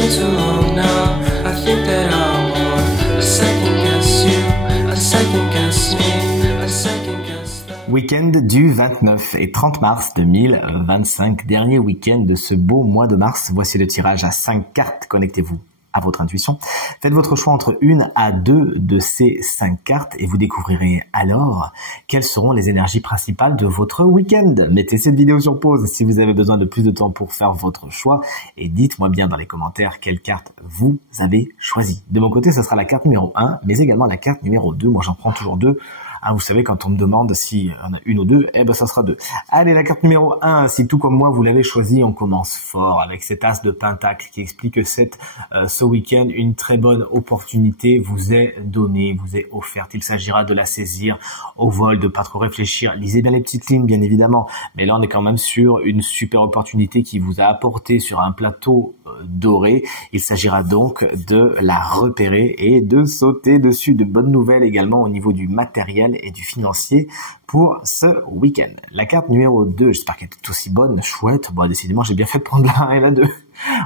been too long now. I think that I want a second guess you, a second guess me, a second guess that. Week-end du 29 et 30 mars 2025, dernier week-end de ce beau mois de mars. Voici le tirage à 5 cartes. Connectez-vous à votre intuition. Faites votre choix entre une à deux de ces 5 cartes et vous découvrirez alors quelles seront les énergies principales de votre week-end. Mettez cette vidéo sur pause si vous avez besoin de plus de temps pour faire votre choix et dites-moi bien dans les commentaires quelle carte vous avez choisie. De mon côté, ce sera la carte numéro 1, mais également la carte numéro 2. Moi, j'en prends toujours 2. Hein, vous savez, quand on me demande si on a une ou deux, eh ben ça sera 2. Allez, la carte numéro 1, si tout comme moi vous l'avez choisi, on commence fort avec cet as de pentacle qui explique que ce week-end, une très bonne opportunité vous est donnée, vous est offerte. Il s'agira de la saisir au vol, de pas trop réfléchir. Lisez bien les petites lignes, bien évidemment. Mais là, on est quand même sur une super opportunité qui vous a apporté sur un plateau doré. Il s'agira donc de la repérer et de sauter dessus. De bonnes nouvelles également au niveau du matériel et du financier pour ce week-end. La carte numéro 2, j'espère qu'elle est aussi bonne, chouette. Bon, décidément, j'ai bien fait de prendre la 1 et la 2.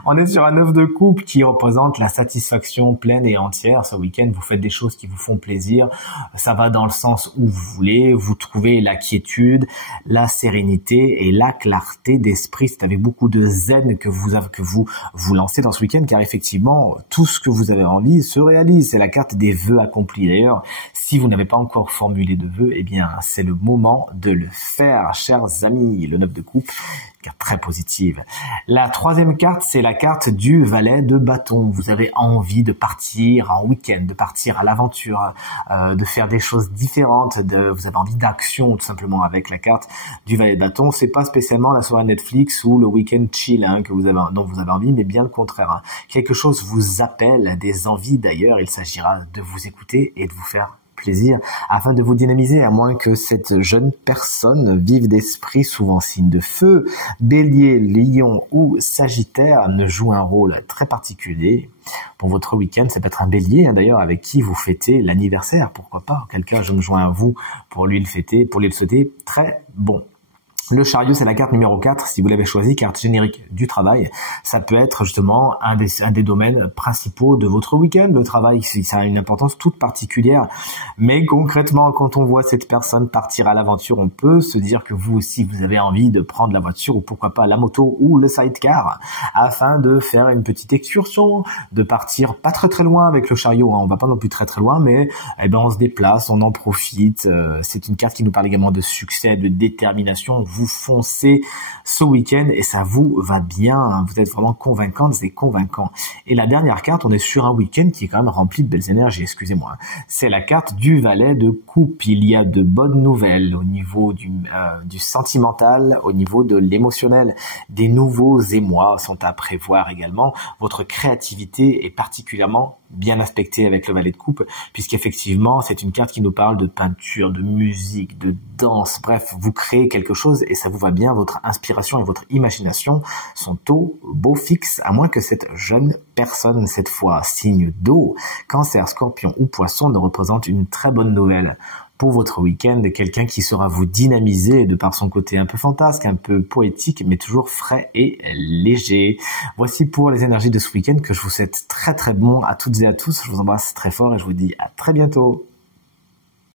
On est sur un 9 de coupe qui représente la satisfaction pleine et entière. Ce week-end, vous faites des choses qui vous font plaisir. Ça va dans le sens où vous voulez. Vous trouvez la quiétude, la sérénité et la clarté d'esprit. C'est avec beaucoup de zen que vous lancez dans ce week-end, car effectivement, tout ce que vous avez envie se réalise. C'est la carte des vœux accomplis. D'ailleurs, si vous n'avez pas encore formulé de vœux, eh bien, c'est le moment de le faire, chers amis. Le 9 de coupe, carte très positive. La troisième carte, c'est la carte du valet de bâton. Vous avez envie de partir en week-end, de partir à l'aventure, de faire des choses différentes, vous avez envie d'action tout simplement avec la carte du valet de bâton. C'est pas spécialement la soirée Netflix ou le week-end chill dont vous avez envie, mais bien le contraire. Hein. Quelque chose vous appelle, des envies d'ailleurs. Il s'agira de vous écouter et de vous faire plaisir afin de vous dynamiser, à moins que cette jeune personne vive d'esprit, souvent signe de feu, bélier, lion ou sagittaire, ne joue un rôle très particulier pour votre week-end. Ça peut être un bélier, hein, d'ailleurs, avec qui vous fêtez l'anniversaire, pourquoi pas. Auquel cas, je me joins à vous pour lui le souhaiter très bon. Le chariot, c'est la carte numéro 4, si vous l'avez choisi, carte générique du travail. Ça peut être justement un des domaines principaux de votre week-end. Le travail, ça a une importance toute particulière. Mais concrètement, quand on voit cette personne partir à l'aventure, on peut se dire que vous aussi, vous avez envie de prendre la voiture ou pourquoi pas la moto ou le sidecar afin de faire une petite excursion, de partir pas très très loin avec le chariot. Hein. On va pas non plus très très loin, mais eh ben, on se déplace, on en profite. C'est une carte qui nous parle également de succès, de détermination. Vous foncez ce week-end et ça vous va bien, vous êtes vraiment convaincante et convaincant. Et la dernière carte, on est sur un week-end qui est quand même rempli de belles énergies, excusez-moi. C'est la carte du valet de coupe. Il y a de bonnes nouvelles au niveau du sentimental, au niveau de l'émotionnel. Des nouveaux émois sont à prévoir également. Votre créativité est particulièrement bien aspectée avec le valet de coupe, puisqu'effectivement, c'est une carte qui nous parle de peinture, de musique, de danse. Bref, vous créez quelque chose et ça vous va bien. Votre inspiration et votre imagination sont au beau fixe, à moins que cette jeune personne, cette fois signe d'eau, Cancer, Scorpion ou Poisson, ne représente une très bonne nouvelle pour votre week-end, quelqu'un qui saura vous dynamiser de par son côté un peu fantasque, un peu poétique, mais toujours frais et léger. Voici pour les énergies de ce week-end que je vous souhaite très très bon à toutes et à tous. Je vous embrasse très fort et je vous dis à très bientôt.